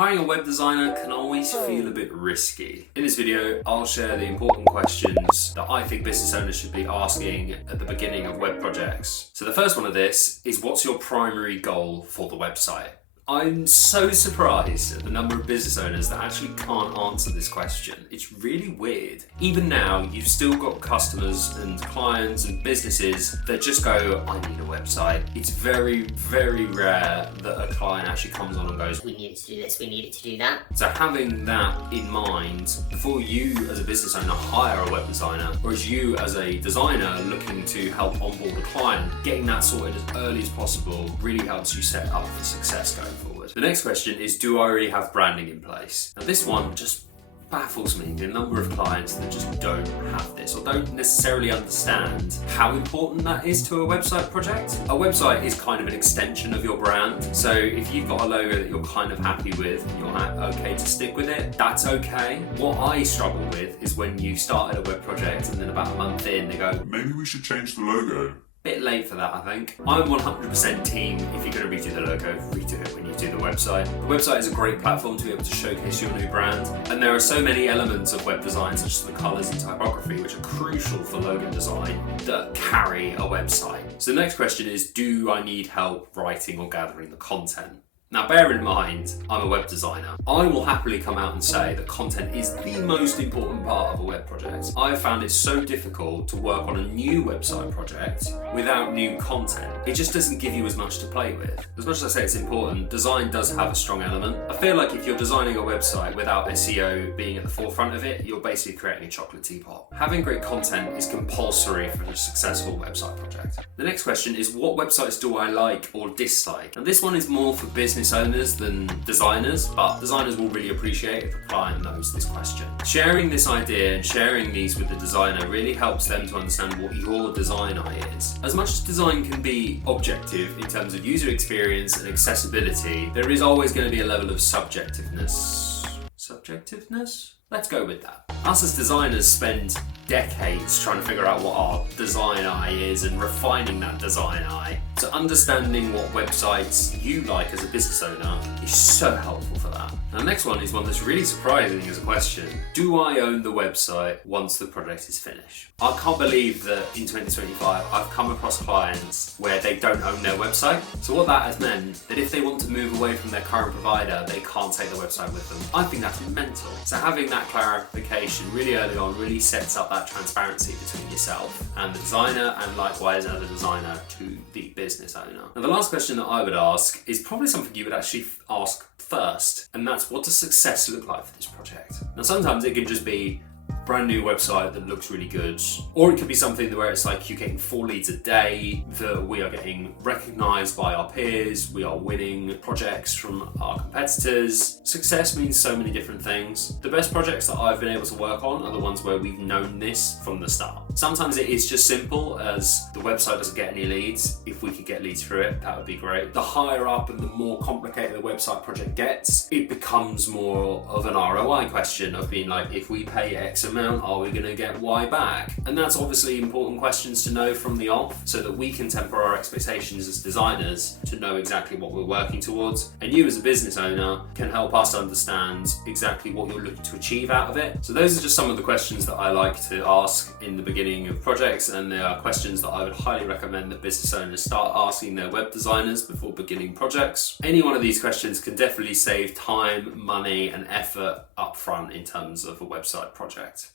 Hiring a web designer can always feel a bit risky. In this video, I'll share the important questions that I think business owners should be asking at the beginning of web projects. So the first one of this is, what's your primary goal for the website? I'm so surprised at the number of business owners that actually can't answer this question. It's really weird. Even now, you've still got customers and clients and businesses that just go, I need a website. It's very, very rare that a client actually comes on and goes, we need it to do this, we need it to do that. So having that in mind, before you as a business owner hire a web designer, or as you as a designer looking to help onboard a client, getting that sorted as early as possible really helps you set up for success going forward. The next question is, do I already have branding in place? Now this one just baffles me, the number of clients that just don't have this or don't necessarily understand how important that is to a website project. A website is kind of an extension of your brand. So if you've got a logo that you're kind of happy with and you're okay to stick with it, that's okay. What I struggle with is when you started a web project and then about a month in they go, maybe we should change the logo. Bit late for that, I think. I'm 100% team, if you're going to redo the logo, redo it when you do the website. The website is a great platform to be able to showcase your new brand, and there are so many elements of web design, such as the colours and typography, which are crucial for logo design, that carry a website. So the next question is, do I need help writing or gathering the content? Now bear in mind, I'm a web designer. I will happily come out and say that content is the most important part of a web project. I have found it so difficult to work on a new website project without new content. It just doesn't give you as much to play with. As much as I say it's important, design does have a strong element. I feel like if you're designing a website without SEO being at the forefront of it, you're basically creating a chocolate teapot. Having great content is compulsory for a successful website project. The next question is, what websites do I like or dislike? And this one is more for business owners than designers, but designers will really appreciate if a client knows this question. Sharing this idea and sharing these with the designer really helps them to understand what your design eye is. As much as design can be objective in terms of user experience and accessibility, there is always going to be a level of subjectiveness? Let's go with that. Us as designers spend decades trying to figure out what our design eye is and refining that design eye. So understanding what websites you like as a business owner is so helpful for that. Now the next one is one that's really surprising as a question. Do I own the website once the project is finished? I can't believe that in 2025 I've come across clients where they don't own their website. So what that has meant, that if they want to move away from their current provider, they can't take the website with them. I think that's mental. So having that clarification really early on really sets up that transparency between yourself and the designer, and likewise another designer to the business owner. Now the last question that I would ask is probably something you would actually ask first, and that's, what does success look like for this project? Now sometimes it can just be brand new website that looks really good, or it could be something where it's like you're getting 4 leads a day, that we are getting recognized by our peers, we are winning projects from our competitors. Success means so many different things. The best projects that I've been able to work on are the ones where we've known this from the start. Sometimes it is just simple as the website doesn't get any leads. If we could get leads through it, that would be great. The higher up and the more complicated the website project gets, it becomes more of an ROI question of being like, if we pay X amount, are we going to get Y back? And that's obviously important questions to know from the off, so that we can temper our expectations as designers to know exactly what we're working towards, and you as a business owner can help us understand exactly what you're looking to achieve out of it. So those are just some of the questions that I like to ask in the beginning of projects, and they are questions that I would highly recommend that business owners start asking their web designers before beginning projects. Any one of these questions can definitely save time, money and effort up front in terms of a website project.